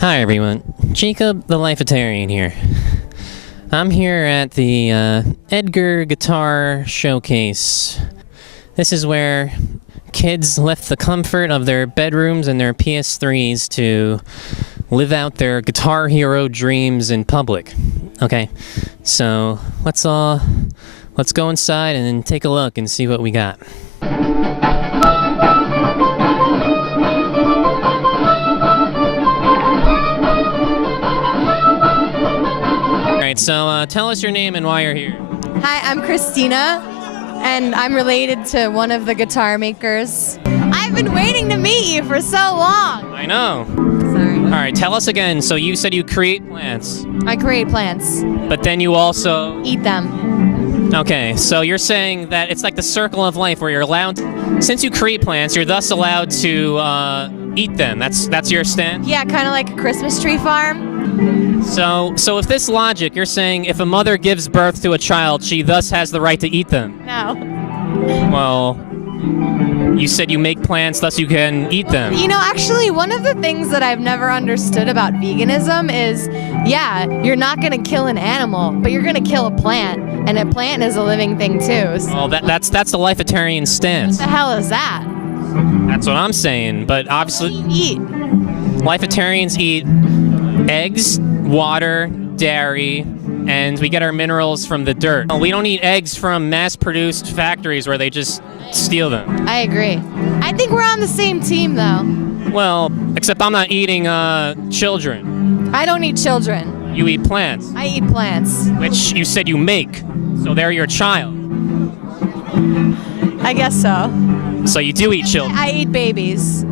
Hi everyone, Jacob the Lifetarian here. I'm here at the Edgar Guitar Showcase. This is where kids left the comfort of their bedrooms and their PS3s to live out their Guitar Hero dreams in public. Okay, so let's go inside and take a look and see what we got. Alright, so tell us your name and why you're here. Hi, I'm Christina, and I'm related to one of the guitar makers. I've been waiting to meet you for so long. I know. Sorry. Alright, tell us again. So you said you create plants. I create plants. But then you also... Eat them. Okay, so you're saying that it's like the circle of life where you're allowed... Since you create plants, you're thus allowed to eat them. That's your stand? Yeah, kind of like a Christmas tree farm. So if this logic, you're saying if a mother gives birth to a child, she thus has the right to eat them? No. Well, you said you make plants, thus you can eat them. You know, actually, one of the things that I've never understood about veganism is, yeah, you're not going to kill an animal, but you're going to kill a plant, and a plant is a living thing too. So Well, that's the Lifetarian stance. what the hell is that? That's what I'm saying, but obviously... Eat. Lifetarians eat eggs, water, dairy, and we get our minerals from the dirt. We don't eat eggs from mass-produced factories where they just steal them. I agree. I think we're on the same team, though. Well, except I'm not eating children. I don't eat children. You eat plants, I eat plants. which you said you make, so they're your child. I guess so. So you do eat children. I eat babies.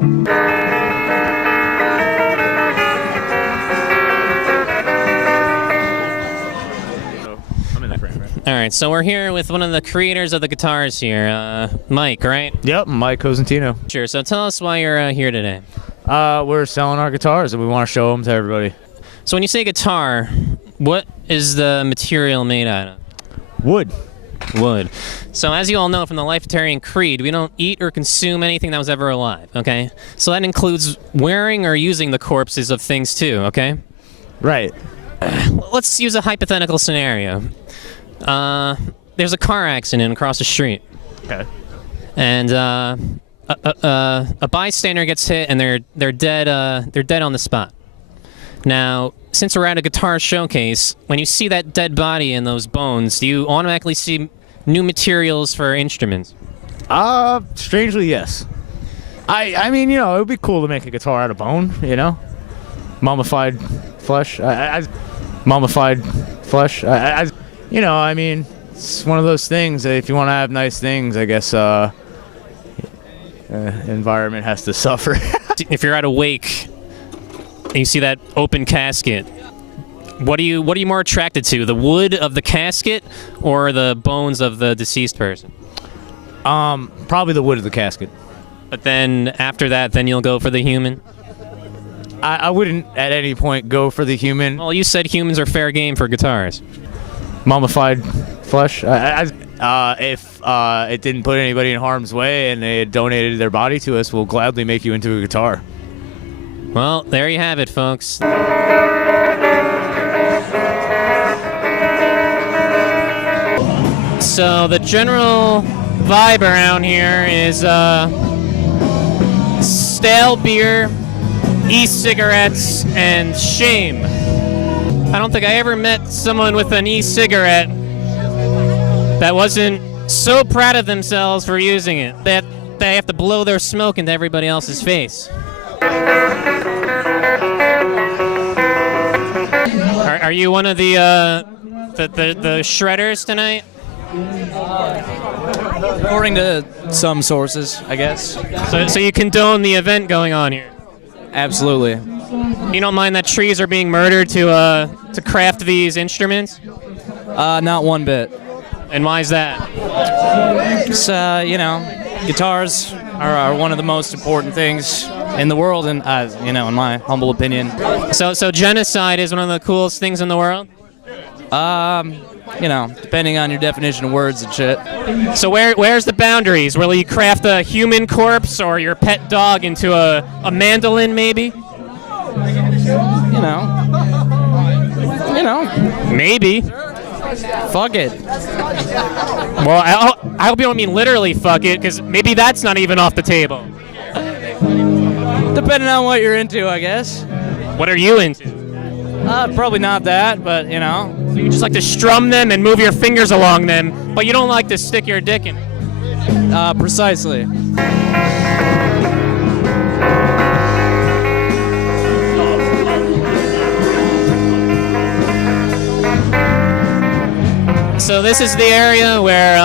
All right, so we're here with one of the creators of the guitars here, Mike, right? Yep, Mike Cosentino. Sure, so tell us why you're here today. We're selling our guitars and we want to show them to everybody. So when you say guitar, what is the material made out of? Wood. Wood. So as you all know from the Lifetarian Creed, we don't eat or consume anything that was ever alive, okay? So that includes wearing or using the corpses of things too, okay? Right. Let's use a hypothetical scenario. There's a car accident across the street. Okay. And a bystander gets hit and they're dead on the spot. Now, since we're at a guitar showcase, when you see that dead body and those bones, do you automatically see new materials for instruments? Strangely, yes. I mean, you know, it would be cool to make a guitar out of bone, you know? Mummified flesh. Mummified flesh. You know, I mean, it's one of those things that if you want to have nice things, I guess, environment has to suffer. If you're at a wake and you see that open casket, what are you more attracted to, the wood of the casket or the bones of the deceased person? Probably the wood of the casket. But then after that, then you'll go for the human? I wouldn't at any point go for the human. Well, you said humans are fair game for guitars. Mummified flesh. If it didn't put anybody in harm's way and they had donated their body to us, we'll gladly make you into a guitar. Well, there you have it, folks. So the general vibe around here is stale beer, e-cigarettes, and shame. I don't think I ever met someone with an e-cigarette that wasn't so proud of themselves for using it that they have to blow their smoke into everybody else's face. Are you one of the shredders tonight? According to some sources, I guess. So you condone the event going on here? Absolutely. You don't mind that trees are being murdered to craft these instruments? Not one bit. And why is that? Just, you know, guitars are one of the most important things in the world, and you know, in my humble opinion. So genocide is one of the coolest things in the world? You know, depending on your definition of words and shit. So where's the boundaries? Will you craft a human corpse or your pet dog into a mandolin, maybe? Maybe. Fuck it. Well, I hope you don't mean literally fuck it, because maybe that's not even off the table. Depending on what you're into, I guess. What are you into? Probably not that, but So you just like to strum them and move your fingers along them, but you don't like to stick your dick in it. Precisely. So this is the area where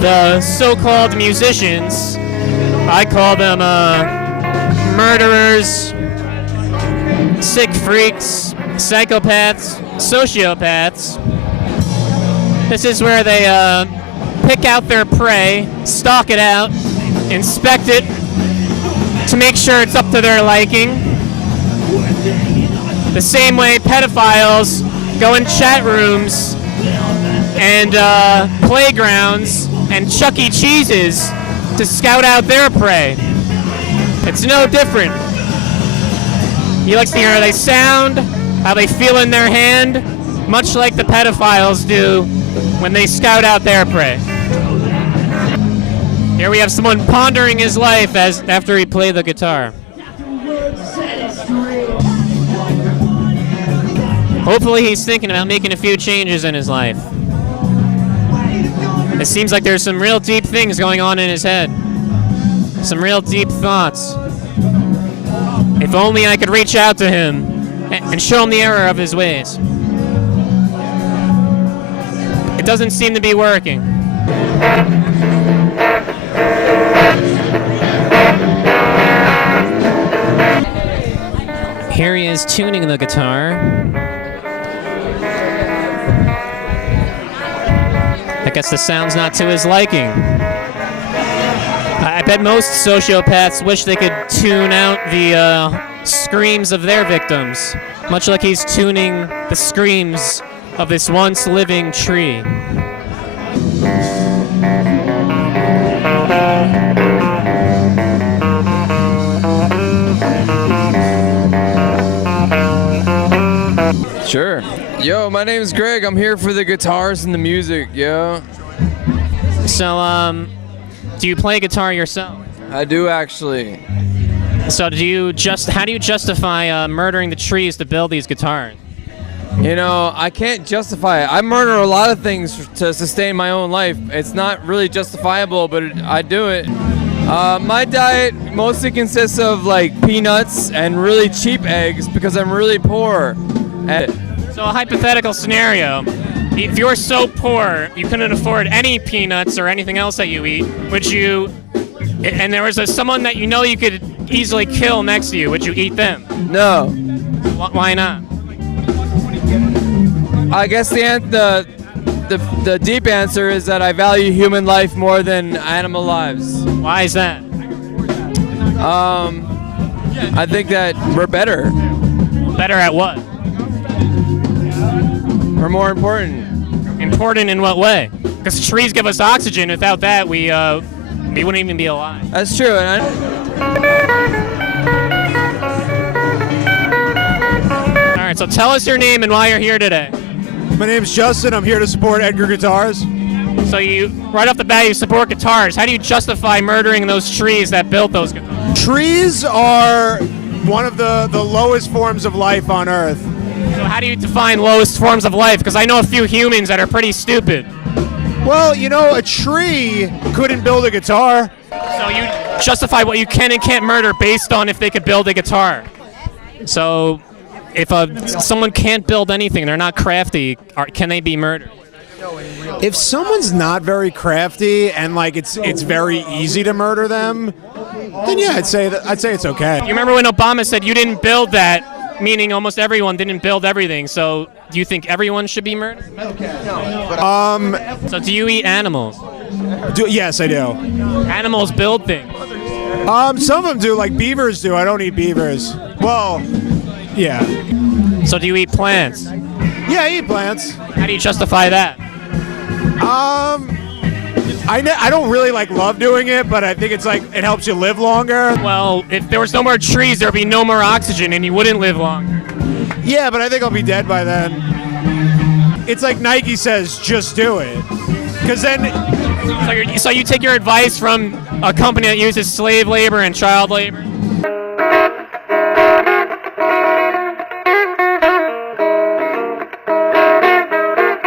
the so-called musicians, I call them murderers, sick freaks, psychopaths, sociopaths. This is where they pick out their prey, stalk it out, inspect it to make sure it's up to their liking. The same way pedophiles go in chat rooms and playgrounds and Chuck E. Cheese's to scout out their prey. It's no different. He likes to hear how they sound, how they feel in their hand, much like the pedophiles do when they scout out their prey. Here we have someone pondering his life after he played the guitar. Hopefully he's thinking about making a few changes in his life. It seems like there's some real deep things going on in his head. Some real deep thoughts. If only I could reach out to him and show him the error of his ways. It doesn't seem to be working. Here he is tuning the guitar. I guess the sound's not to his liking. I bet most sociopaths wish they could tune out the screams of their victims, much like he's tuning the screams of this once living tree. Sure. Yo, my name's Greg. I'm here for the guitars and the music, yo. So, do you play guitar yourself? I do actually. So how do you justify murdering the trees to build these guitars? You know, I can't justify it. I murder a lot of things to sustain my own life. It's not really justifiable, but I do it. My diet mostly consists of like peanuts and really cheap eggs because I'm really poor. So a hypothetical scenario, if you're so poor you couldn't afford any peanuts or anything else that you eat, would you, and there was someone that you know you could easily kill next to you, would you eat them? No. Why not? I guess the deep answer is that I value human life more than animal lives. Why is that? I think that we're better. Better at what? We're more important. Important in what way? Because trees give us oxygen. Without that, we wouldn't even be alive. That's true. And All right, so tell us your name and why you're here today. My name's Justin. I'm here to support Edgar Guitars. So you, right off the bat, you support guitars. How do you justify murdering those trees that built those guitars? Trees are one of the lowest forms of life on Earth. So how do you define lowest forms of life? Because I know a few humans that are pretty stupid. Well, you know, a tree couldn't build a guitar. So you justify what you can and can't murder based on if they could build a guitar. So if someone can't build anything, they're not crafty, can they be murdered? If someone's not very crafty and like it's very easy to murder them, then yeah, I'd say it's okay. You remember when Obama said you didn't build that, meaning almost everyone didn't build everything. So do you think everyone should be murdered? So do you eat animals? Yes, I do. Animals build things. Some of them do, like beavers do. I don't eat beavers. Well, yeah. So do you eat plants? Yeah, I eat plants. How do you justify that? I don't really love doing it, but I think it's it helps you live longer. Well, if there was no more trees, there'd be no more oxygen and you wouldn't live longer. Yeah, but I think I'll be dead by then. It's like Nike says, just do it. Because then... So you take your advice from a company that uses slave labor and child labor?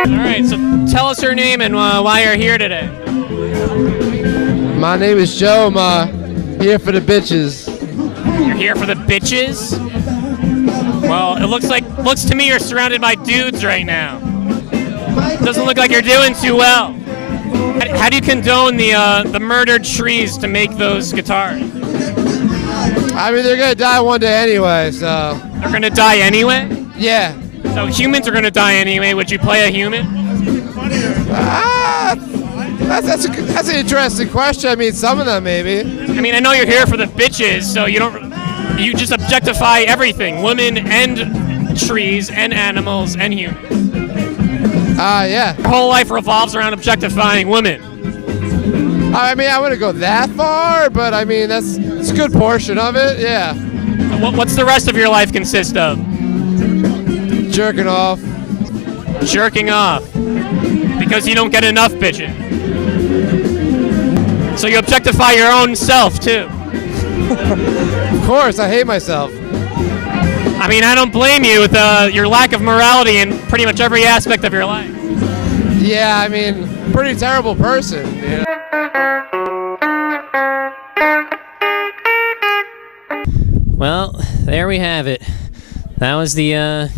All right, so tell us your name and why you're here today. My name is Joe. I'm here for the bitches. You're here for the bitches? Well, it looks to me you're surrounded by dudes right now. Doesn't look like you're doing too well. How do you condone the murdered trees to make those guitars? I mean, they're gonna die one day anyway, so. They're gonna die anyway? Yeah. So humans are gonna die anyway. Would you play a human? That's an interesting question. I mean, some of them maybe. I mean, I know you're here for the bitches, so you just objectify everything, women and trees and animals and humans. Yeah. Your whole life revolves around objectifying women. I mean, I wouldn't go that far, but I mean, it's a good portion of it, yeah. What's the rest of your life consist of? Jerking off. Jerking off. Because you don't get enough bitches. So you objectify your own self, too. Of course, I hate myself. I mean, I don't blame you with your lack of morality in pretty much every aspect of your life. Yeah, I mean, pretty terrible person, you know? Well, there we have it. That was the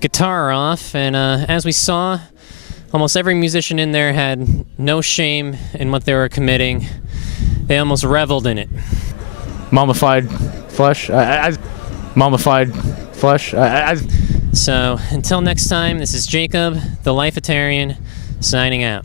guitar off, and as we saw, almost every musician in there had no shame in what they were committing. They almost reveled in it. Mummified flesh. Mummified flesh. So, until next time, this is Jacob, the Lifetarian, signing out.